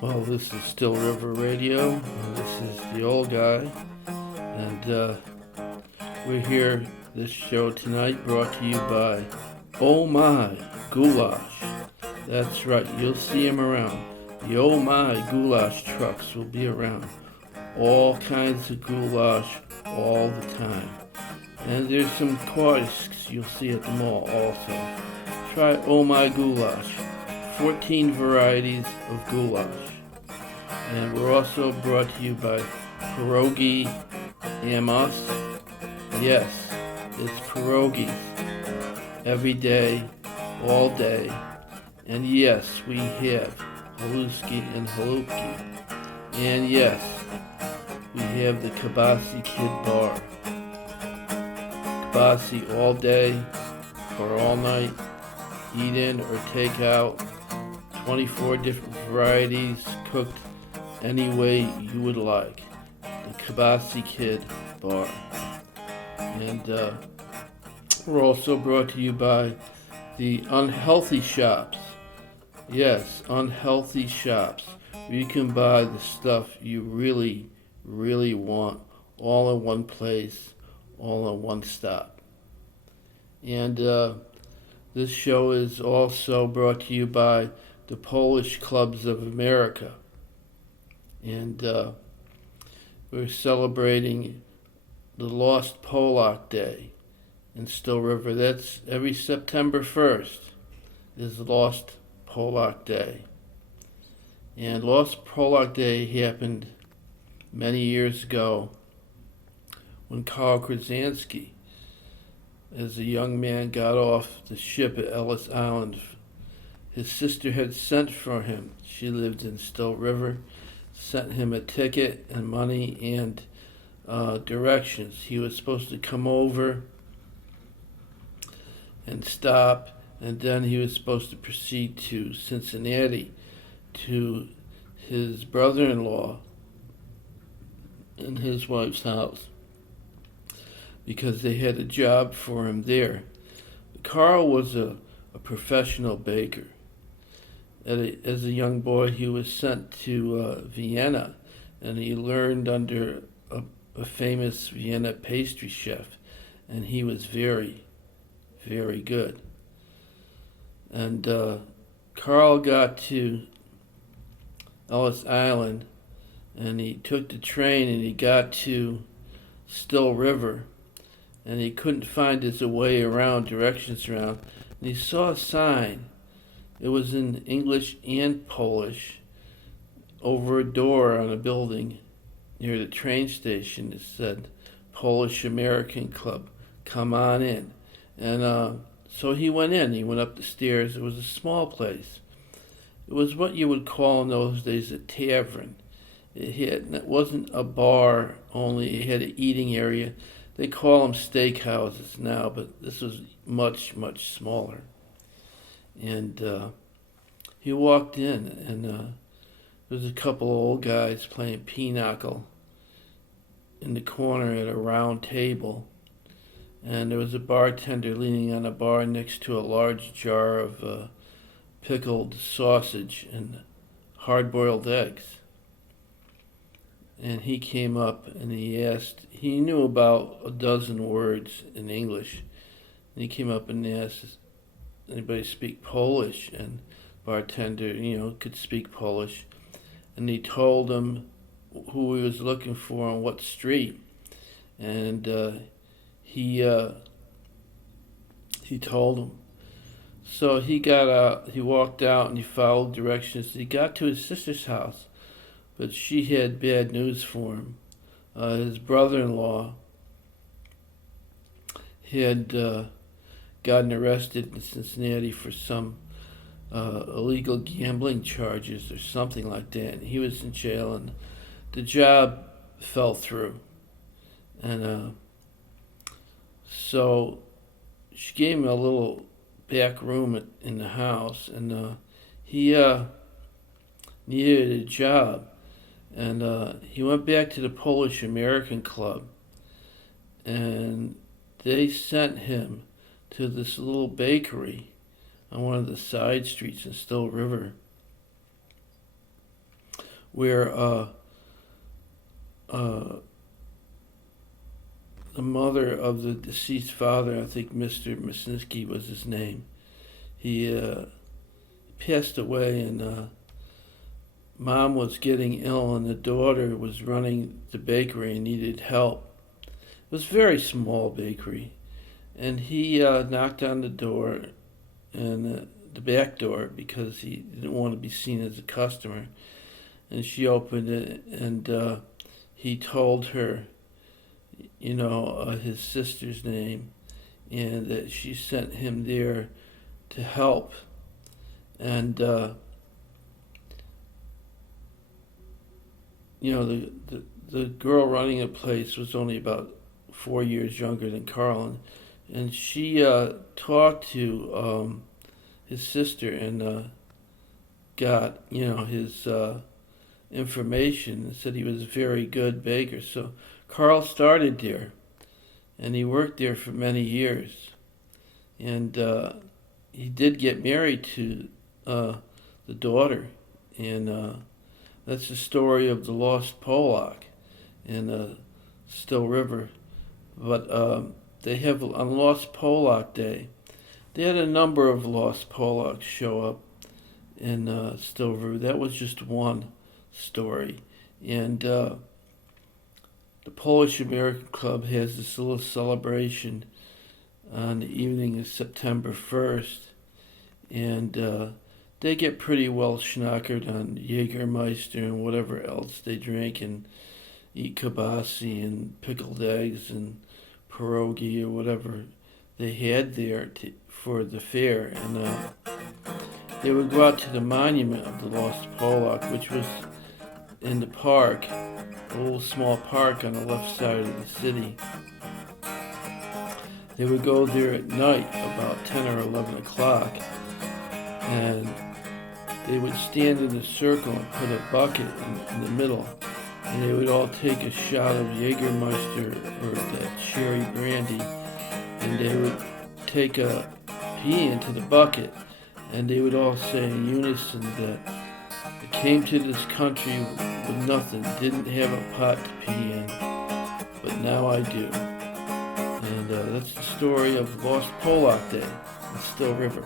Well, this is Still River Radio. This is the old guy, and we're here. This show tonight brought to you by Oh My Goulash. That's right, you'll see them around. The Oh My Goulash trucks will be around. All kinds of goulash all the time. And there's some kiosks you'll see at the mall also. Try Oh My Goulash. 14 varieties of goulash. And we're also brought to you by Pierogi Amos. Yes, it's pierogies. Every day, all day. And yes, we have haluski and halupki. And yes, we have the Kibasi Kid Bar. Kibasi all day or all night. Eat in or take out. 24 different varieties cooked any way you would like. The Kibasi Kid Bar. And we're also brought to you by the Unhealthy Shops. Yes, Unhealthy Shops. Where you can buy the stuff you really, really want all in one place, all in one stop. And this show is also brought to you by the Polish Clubs of America. And we're celebrating the Lost Polack Day in Still River. That's every September 1st is Lost Polack Day. And Lost Polack Day happened many years ago when Carl Krasinski, as a young man, got off the ship at Ellis Island. His sister had sent for him. She lived in Still River, sent him a ticket and money and directions. He was supposed to come over and stop, and then he was supposed to proceed to Cincinnati to his brother-in-law and his wife's house because they had a job for him there. Carl was a professional baker. As a young boy, he was sent to Vienna, and he learned under a famous Vienna pastry chef, and he was very, very good. And Carl got to Ellis Island, and he took the train, and he got to Still River, and he couldn't find his way around, directions around, and he saw a sign. It was in English and Polish over a door on a building near the train station. It said, Polish American Club, come on in. And so he went in. He went up the stairs. It was a small place. It was what you would call in those days a tavern. It wasn't a bar only. It had an eating area. They call them steakhouses now, but this was much, much smaller. And he walked in, and there was a couple of old guys playing pinochle in the corner at a round table. And there was a bartender leaning on a bar next to a large jar of pickled sausage and hard-boiled eggs. And he came up and he asked, he knew about a dozen words in English. And he came up and asked, anybody speak Polish? And bartender, could speak Polish. And he told him who he was looking for on what street. And he told him. So he got out, he walked out and he followed directions. He got to his sister's house, but she had bad news for him. His brother-in-law had gotten arrested in Cincinnati for some illegal gambling charges or something like that. And he was in jail, and the job fell through. And so she gave him a little back room in the house, and he needed a job. And he went back to the Polish American Club, and they sent him to this little bakery on one of the side streets in Still River, where the mother of the deceased father, I think Mr. Misniski was his name, he passed away, and mom was getting ill, and the daughter was running the bakery and needed help. It was a very small bakery, and he knocked on the door, and the back door, because he didn't want to be seen as a customer. And she opened it, and he told her, his sister's name, and that she sent him there to help. And the girl running the place was only about 4 years younger than Carl, and she talked to his sister and got his information, and said he was a very good baker. So Carl started there, and he worked there for many years, and he did get married to the daughter, and that's the story of the lost Polack in Still River. But they have, on Lost Polack Day, they had a number of lost Polacks show up in Still River. That was just one story. And the Polish American Club has this little celebration on the evening of September 1st, and they get pretty well schnockered on Jägermeister and whatever else they drink, and eat kibasi and pickled eggs and pierogi or whatever they had there for the fair. And they would go out to the monument of the lost Polack, which was in the park, a little small park on the left side of the city. They would go there at night about 10 or 11 o'clock, and they would stand in a circle and put a bucket in the middle, and they would all take a shot of Jägermeister or that cherry brandy, and they would take a pee into the bucket, and they would all say in unison that they came to this country with nothing, didn't have a pot to pee in, but now I do. And that's the story of Lost Polack Day in Still River.